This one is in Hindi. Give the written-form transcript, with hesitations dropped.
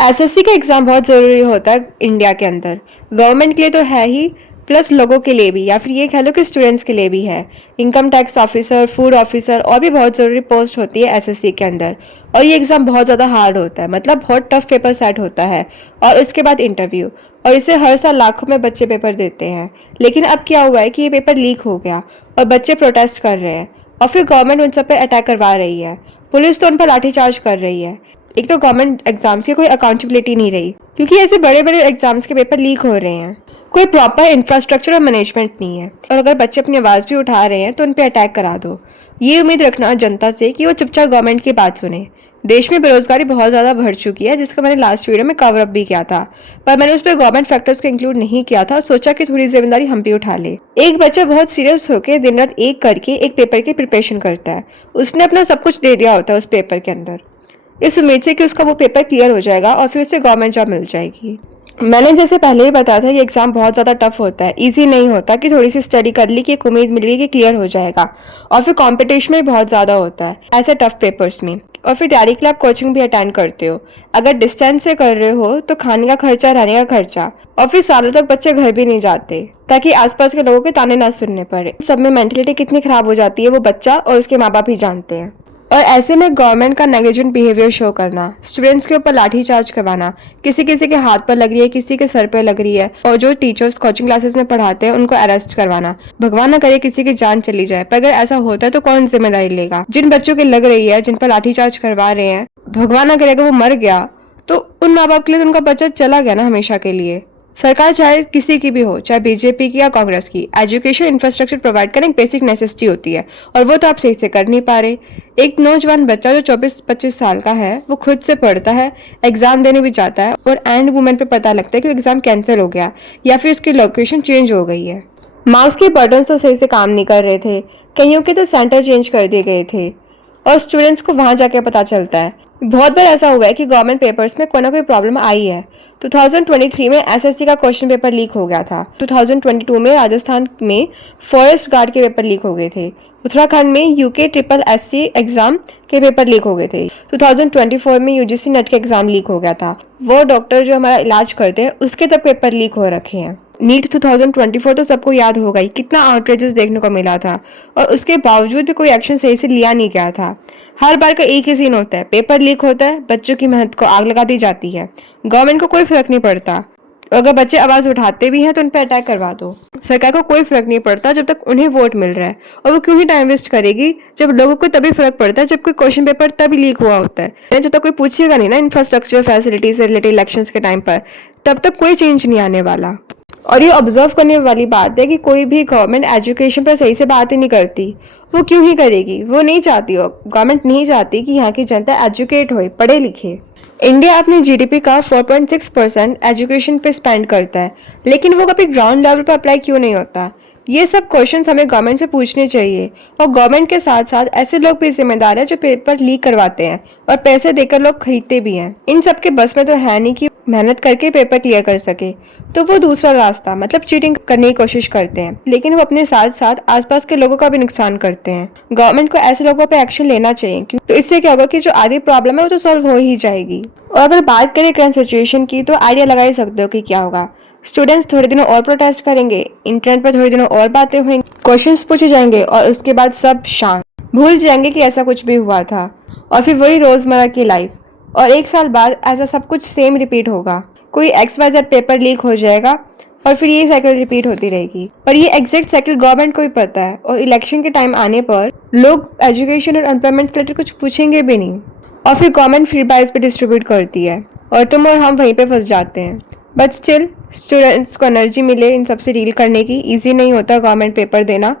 एसएससी का एग्ज़ाम बहुत ज़रूरी होता है इंडिया के अंदर। गवर्नमेंट के लिए तो है ही, प्लस लोगों के लिए भी, या फिर ये कह लो कि स्टूडेंट्स के लिए भी है। Income tax officer, food officer और भी बहुत ज़रूरी पोस्ट होती है एसएससी के अंदर। और ये एग्ज़ाम बहुत ज़्यादा हार्ड होता है, मतलब बहुत टफ पेपर सेट होता है। और उसके बाद इंटरव्यू, और इसे हर साल लाखों में बच्चे पेपर देते हैं। लेकिन अब क्या हुआ है कि ये पेपर लीक हो गया और बच्चे प्रोटेस्ट कर रहे हैं, और फिर गवर्नमेंट उन सब पर अटैक करवा रही है। पुलिस तो उन पर लाठीचार्ज कर रही है। एक तो गवर्नमेंट एग्जाम्स की कोई अकाउंटेबिलिटी नहीं रही, क्योंकि ऐसे बड़े बड़े एग्जाम्स के पेपर लीक हो रहे हैं। कोई प्रॉपर इंफ्रास्ट्रक्चर और मैनेजमेंट नहीं है, और अगर बच्चे अपनी आवाज़ भी उठा रहे हैं तो उन पर अटैक करा दो। ये उम्मीद रखना जनता से कि वो चुपचाप गवर्नमेंट की बात सुने। देश में बेरोजगारी बहुत ज़्यादा बढ़ चुकी है, जिसका मैंने लास्ट वीडियो में कवर अप भी किया था, पर मैंने उस पर गवर्नमेंट फैक्टर्स को इंक्लूड नहीं किया था। सोचा कि थोड़ी जिम्मेदारी हम भी उठा ले। एक बच्चा बहुत सीरियस होकर दिन रात एक करके एक पेपर की प्रिपरेशन करता है। उसने अपना सब कुछ दे दिया होता है उस पेपर के अंदर, इस उम्मीद से कि उसका वो पेपर क्लियर हो जाएगा और फिर उसे गवर्नमेंट जॉब मिल जाएगी। मैंने जैसे पहले ही बताया था, ये एग्जाम बहुत ज़्यादा टफ होता है, इजी नहीं होता कि थोड़ी सी स्टडी कर ली कि एक उम्मीद मिल गई कि क्लियर हो जाएगा। और फिर कंपटीशन भी बहुत ज़्यादा होता है ऐसे टफ पेपर्स में। और फिर तैयारी के लिए आप कोचिंग भी अटेंड करते हो। अगर डिस्टेंस से कर रहे हो तो खाने का खर्चा, रहने का खर्चा, और फिर सालों तक बच्चे घर भी नहीं जाते ताकि आसपास के लोगों के ताने ना सुनने पड़े। सब में मेंटलिटी कितनी खराब हो जाती है वो बच्चा और उसके माँ बाप ही जानते हैं। और ऐसे में गवर्नमेंट का नेग्लिजेंट बिहेवियर शो करना, स्टूडेंट्स के ऊपर लाठीचार्ज करवाना, किसी किसी के हाथ पर लग रही है, किसी के सर पर लग रही है, और जो टीचर्स कोचिंग क्लासेस में पढ़ाते हैं उनको अरेस्ट करवाना। भगवान ना करे किसी की जान चली जाए, पर अगर ऐसा होता है तो कौन जिम्मेदारी लेगा? जिन बच्चों की लग रही है, जिन पर लाठीचार्ज करवा रहे हैं, भगवान ना करे अगर वो मर गया तो उन माँ बाप के लिए तो उनका बच्चा चला गया ना हमेशा के लिए। सरकार चाहे किसी की भी हो, चाहे बीजेपी की या कांग्रेस की, एजुकेशन इंफ्रास्ट्रक्चर प्रोवाइड करना एक बेसिक नेसेसिटी होती है, और वो तो आप सही से कर नहीं पा रहे। एक नौजवान बच्चा जो 24-25 साल का है, वो खुद से पढ़ता है, एग्जाम देने भी जाता है, और एंड मोमेंट पे पता लगता है कि एग्जाम कैंसिल हो गया या फिर उसकी लोकेशन चेंज हो गई है। माउस के बटन तो सही से काम नहीं कर रहे थे, कईयों के तो सेंटर चेंज कर दिए गए थे, और स्टूडेंट्स को वहां जाके पता चलता है। बहुत बार ऐसा हुआ है कि गवर्नमेंट पेपर्स में कोई ना कोई प्रॉब्लम आई है। 2023 में एसएससी का क्वेश्चन पेपर लीक हो गया था। 2022 में राजस्थान में फॉरेस्ट गार्ड के पेपर लीक हो गए थे। उत्तराखंड में यूके ट्रिपल एससी एग्जाम के पेपर लीक हो गए थे। 2024 में यूजीसी नेट के एग्जाम लीक हो गया था। वो डॉक्टर जो हमारा इलाज करते हैं उसके तब पेपर लीक हो रखे हैं। नीट 2024 तो सबको याद होगा ही, कितना आउटरेजेस देखने को मिला था, और उसके बावजूद भी कोई एक्शन सही से लिया नहीं गया था। हर बार का एक ही सीन होता है, पेपर लीक होता है, बच्चों की मेहनत को आग लगा दी जाती है, गवर्नमेंट को कोई फर्क नहीं पड़ता। अगर बच्चे आवाज उठाते भी हैं तो उन पर अटैक करवा दो। सरकार को कोई फर्क नहीं पड़ता जब तक उन्हें वोट मिल रहा है, और वो क्यों ही टाइम वेस्ट करेगी जब लोगों को तभी फर्क पड़ता है जब कोई क्वेश्चन पेपर तभी लीक हुआ होता है। जब तक कोई पूछेगा नहीं ना इंफ्रास्ट्रक्चर फैसिलिटी से रिलेटेड इलेक्शंस के टाइम पर, तब तक कोई चेंज नहीं आने वाला। और ये ऑब्जर्व करने वाली बात है कि कोई भी गवर्नमेंट एजुकेशन पर सही से बात ही नहीं करती। वो क्यों ही करेगी? वो नहीं चाहती, हो गवर्नमेंट नहीं चाहती कि यहाँ की जनता एजुकेट हो, पढ़े लिखे। इंडिया अपने जीडीपी का 4.6% एजुकेशन पे स्पेंड करता है, लेकिन वो कभी ग्राउंड लेवल पर अप्लाई क्यों नहीं होता? ये सब क्वेश्चंस हमें गवर्नमेंट से पूछने चाहिए। और गवर्नमेंट के साथ साथ ऐसे लोग भी जिम्मेदार है जो पेपर लीक करवाते हैं और पैसे देकर लोग खरीदते भी हैं। इन सब के बस में तो है नहीं कि मेहनत करके पेपर क्लियर कर सके, तो वो दूसरा रास्ता मतलब चीटिंग करने की कोशिश करते हैं, लेकिन वो अपने साथ साथ आसपास के लोगों का भी नुकसान करते हैं। गवर्नमेंट को ऐसे लोगों पे एक्शन लेना चाहिए, तो इससे क्या होगा कि जो आधी प्रॉब्लम है वो तो सॉल्व हो ही जाएगी। और अगर बात करें करंट सिचुएशन की, तो आइडिया लगा ही सकते हो कि क्या होगा। स्टूडेंट्स थोड़े दिनों और प्रोटेस्ट करेंगे, इंटरनेट पर थोड़े दिनों और बातें होंगी, क्वेश्चंस पूछे जाएंगे, और उसके बाद सब शांत, भूल जाएंगे कि ऐसा कुछ भी हुआ था। और फिर वही रोजमर्रा की लाइफ, और एक साल बाद ऐसा सब कुछ सेम रिपीट होगा। कोई XYZ पेपर लीक हो जाएगा और फिर ये साइकिल रिपीट होती रहेगी। और ये एग्जैक्ट साइकिल गवर्नमेंट को भी पता है, और इलेक्शन के टाइम आने पर लोग एजुकेशन और एम्प्लॉयमेंट से रिलेटेड कुछ पूछेंगे भी नहीं, और फिर गवर्नमेंट फ्री बाइस पे डिस्ट्रीब्यूट करती है, और तुम और हम वहीं पे फंस जाते हैं। बट स्टिल स्टूडेंट्स को एनर्जी मिले इन सबसे डील करने की। ईजी नहीं होता गवर्नमेंट पेपर देना।